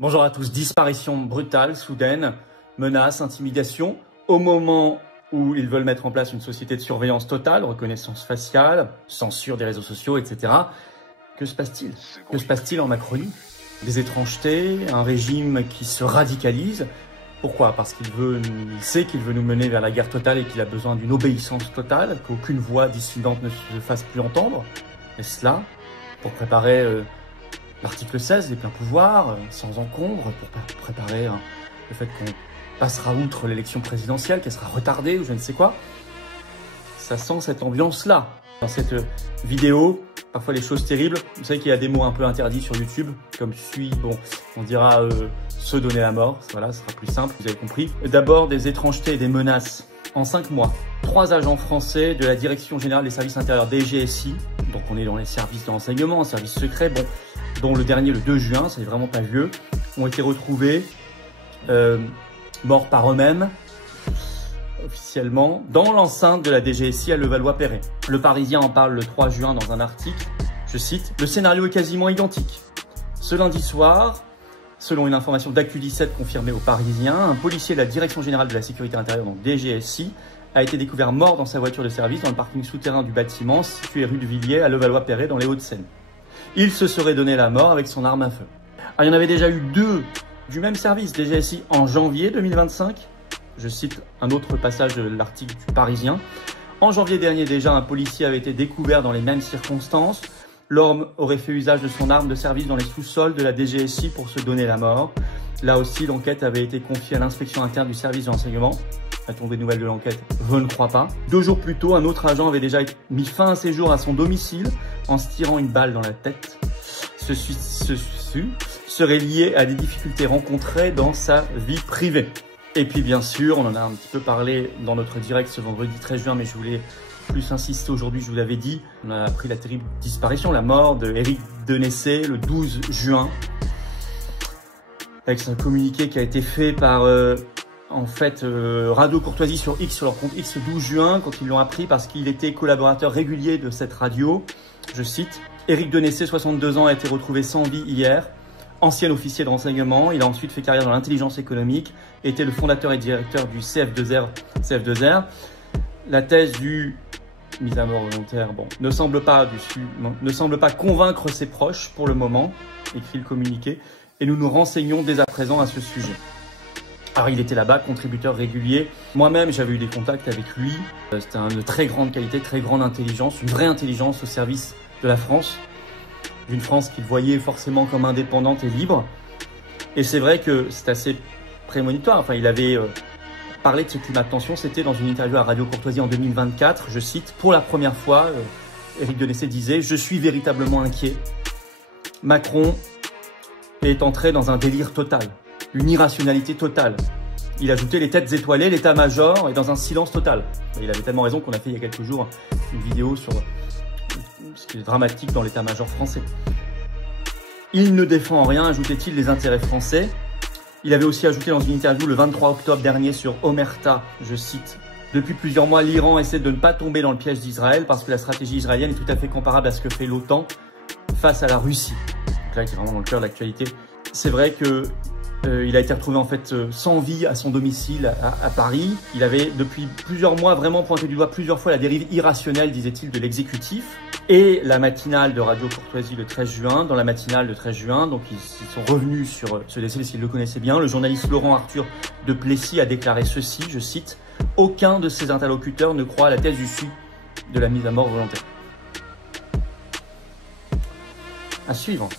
Bonjour à tous. Disparition brutale, soudaine, menace, intimidation. Au moment où ils veulent mettre en place une société de surveillance totale, reconnaissance faciale, censure des réseaux sociaux, etc. Que se passe-t-il? Que se passe-t-il en Macronie? Des étrangetés, un régime qui se radicalise. Pourquoi? Parce qu'il sait qu'il veut nous mener vers la guerre totale et qu'il a besoin d'une obéissance totale, qu'aucune voix dissidente ne se fasse plus entendre. Et cela, pour préparer l'article 16, les pleins pouvoirs, sans encombre, pour préparer le fait qu'on passera outre l'élection présidentielle, qu'elle sera retardée ou je ne sais quoi. Ça sent cette ambiance-là. Dans cette vidéo, parfois les choses terribles, vous savez qu'il y a des mots un peu interdits sur YouTube, comme on dira se donner la mort, voilà, ce sera plus simple, vous avez compris. D'abord, des étrangetés et des menaces. En 5 mois, 3 agents français de la Direction Générale des Services Intérieurs, DGSI, donc on est dans les services de renseignement, services secrets, dont le dernier, le 2 juin, c'est vraiment pas vieux, ont été retrouvés morts par eux-mêmes, officiellement, dans l'enceinte de la DGSI à Levallois-Perret. Le Parisien en parle le 3 juin dans un article, je cite, « Le scénario est quasiment identique. Ce lundi soir, selon une information d'Actu17 confirmée au Parisien, un policier de la Direction Générale de la Sécurité Intérieure, donc DGSI, a été découvert mort dans sa voiture de service dans le parking souterrain du bâtiment situé rue de Villiers à Levallois-Perret dans les Hauts-de-Seine. Il se serait donné la mort avec son arme à feu. » Alors, il y en avait déjà eu 2 du même service, DGSI, en janvier 2025. Je cite un autre passage de l'article du Parisien. En janvier dernier déjà, un policier avait été découvert dans les mêmes circonstances. L'homme aurait fait usage de son arme de service dans les sous-sols de la DGSI pour se donner la mort. Là aussi, l'enquête avait été confiée à l'inspection interne du service de renseignement. A-t-on des nouvelles de l'enquête? Je ne crois pas. 2 jours plus tôt, un autre agent avait déjà mis fin à ses jours à son domicile en se tirant une balle dans la tête. Ce serait lié à des difficultés rencontrées dans sa vie privée. Et puis bien sûr, on en a un petit peu parlé dans notre direct ce vendredi 13 juin, mais je voulais plus insister aujourd'hui, je vous l'avais dit. On a appris la terrible disparition, la mort de Éric Denessé le 12 juin. Avec un communiqué qui a été fait par Radio Courtoisie sur X, sur leur compte X, le 12 juin, quand ils l'ont appris, parce qu'il était collaborateur régulier de cette radio. Je cite, « Éric Denessé, 62 ans, a été retrouvé sans vie hier. Ancien officier de renseignement, il a ensuite fait carrière dans l'intelligence économique, était le fondateur et directeur du CF2R. La thèse du mise à mort volontaire, ne semble pas convaincre ses proches pour le moment, écrit le communiqué, et nous nous renseignons dès à présent à ce sujet. » Alors il était là-bas, contributeur régulier. Moi-même, j'avais eu des contacts avec lui. C'était de très grande qualité, très grande intelligence, une vraie intelligence au service de la France. D'une France qu'il voyait forcément comme indépendante et libre. Et c'est vrai que c'est assez prémonitoire. Enfin, il avait parlé de ce climat de tension. C'était dans une interview à Radio Courtoisie en 2024. Je cite, « Pour la première fois, Éric Denessé disait « Je suis véritablement inquiet. Macron est entré dans un délire total. Une irrationalité totale. » Il ajoutait les têtes étoilées, l'état-major est dans un silence total. Il avait tellement raison qu'on a fait il y a quelques jours une vidéo sur ce qui est dramatique dans l'état-major français. Il ne défend en rien, ajoutait-il, les intérêts français. Il avait aussi ajouté dans une interview le 23 octobre dernier sur Omerta, je cite, « Depuis plusieurs mois, l'Iran essaie de ne pas tomber dans le piège d'Israël parce que la stratégie israélienne est tout à fait comparable à ce que fait l'OTAN face à la Russie. » Donc là, qui est vraiment dans le cœur de l'actualité. C'est vrai que il a été retrouvé en fait sans vie à son domicile à Paris. Il avait depuis plusieurs mois vraiment pointé du doigt plusieurs fois la dérive irrationnelle, disait-il, de l'exécutif. Et la matinale de Radio Courtoisie le 13 juin, dans la matinale de 13 juin, donc ils sont revenus sur ce décès parce qu'ils le connaissaient bien. Le journaliste Laurent Arthur de Plessis a déclaré ceci, je cite, « Aucun de ses interlocuteurs ne croit à la thèse du suicide de la mise à mort volontaire. » À suivre.